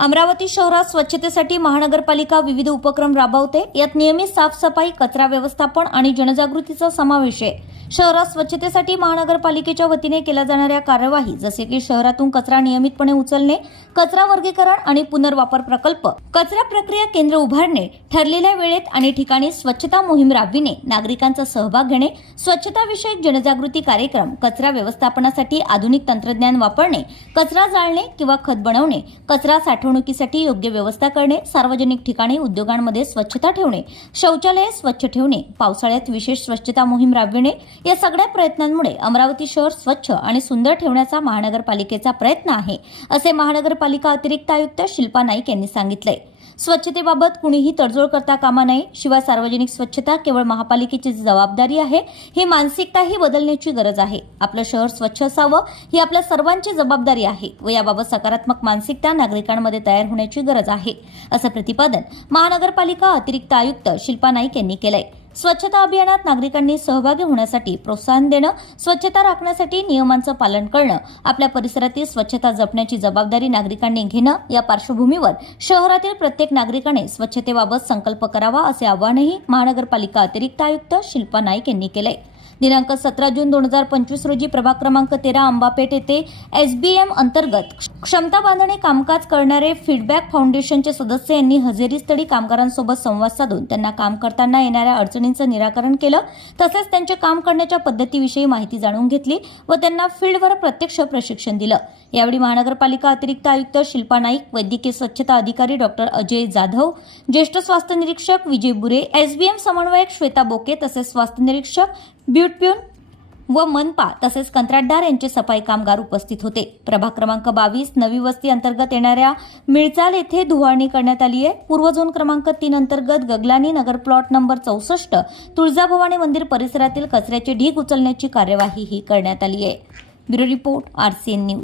अमरावती शहरात स्वच्छतेसाठी महानगरपालिका विविध उपक्रम राबवते. यात नियमित साफसफाई कचरा व्यवस्थापन आणि जनजागृतीचा समावेश आहे. शहरात स्वच्छतेसाठी महानगरपालिकेच्या वतीने केल्या जाणाऱ्या कार्यवाही जसे की शहरातून कचरा नियमितपणे उचलणे कचरा वर्गीकरण आणि पुनर्वापर प्रकल्प कचरा प्रक्रिया केंद्र उभारणे ठरलेल्या वेळेत आणि ठिकाणी स्वच्छता मोहीम राबविणे नागरिकांचा सहभाग घेणे स्वच्छताविषयक जनजागृती कार्यक्रम कचरा व्यवस्थापनासाठी आधुनिक तंत्रज्ञान वापरणे कचरा जाळणे किंवा खत बनवणे कचरा साठवणुकीसाठी योग्य व्यवस्था करणे सार्वजनिक ठिकाणी उद्योगांमध्ये स्वच्छता ठेवणे शौचालये स्वच्छ ठेवणे पावसाळ्यात विशेष स्वच्छता मोहीम राबविणे या सगळ्या प्रयत्नांमुळे अमरावती शहर स्वच्छ आणि सुंदर ठेवण्याचा महानगरपालिकेचा प्रयत्न आहे असे महानगरपालिका अतिरिक्त आयुक्त शिल्पा नाईक यांनी सांगितले. स्वच्छतेबाबत कुणीही तडजोड करता कामा नये शिवाय सार्वजनिक स्वच्छता केवळ महापालिकेची जबाबदारी आहे ही मानसिकताही बदलण्याची गरज आहे. आपलं शहर स्वच्छ असावं ही आपल्या सर्वांची जबाबदारी आहे व याबाबत सकारात्मक मानसिकता नागरिकांमध्ये तयार होण्याची गरज आहे असं प्रतिपादन महानगरपालिका अतिरिक्त आयुक्त शिल्पा नाईक यांनी केलंय. स्वच्छता अभियानात नागरिकांनी सहभागी होण्यासाठी प्रोत्साहन देणं स्वच्छता राखण्यासाठी नियमांचं पालन करणं आपल्या परिसरातील स्वच्छता जपण्याची जबाबदारी नागरिकांनी घेणं या पार्श्वभूमीवर शहरातील प्रत्येक नागरिकाने स्वच्छतेबाबत संकल्प करावा असे आवाहनही महानगरपालिका अतिरिक्त आयुक्त शिल्पा नाईक यांनी केलंय. दिनांक सतरा जून दोन हजार पंचवीस रोजी प्रभाग क्रमांक तेरा आंबापेठ येथे एसबीएम अंतर्गत क्षमता बांधणे कामकाज करणारे फीडबॅक फाउंडेशनचे सदस्य यांनी हजेरीस्थळी कामगारांसोबत संवाद साधून त्यांना काम करताना येणाऱ्या अडचणींचं निराकरण केलं. तसेच त्यांचे काम करण्याच्या पद्धतीविषयी माहिती जाणून घेतली व त्यांना फील्डवर प्रत्यक्ष प्रशिक्षण दिलं. यावेळी महानगरपालिका अतिरिक्त आयुक्त शिल्पा नाईक वैद्यकीय स्वच्छता अधिकारी डॉक्टर अजय जाधव ज्येष्ठ स्वास्थ्य निरीक्षक विजय बुरे एसबीएम समन्वयक श्वेता बोके तसेच स्वास्थ्य निरीक्षक ब्युटप्यून व मनपा तसेच कंत्राटदार यांचे सफाई कामगार उपस्थित होते. प्रभाग क्रमांक बावीस नवी वस्ती अंतर्गत येणाऱ्या मिळचाल येथे धुवारणी करण्यात आली आहे. पूर्व झोन क्रमांक तीन अंतर्गत गगलानी नगर प्लॉट नंबर चौसष्ट तुळजाभवानी मंदिर परिसरातील कचऱ्याचे ढीग उचलण्याची कार्यवाही ही करण्यात आली आहे. Bureau report RCN news.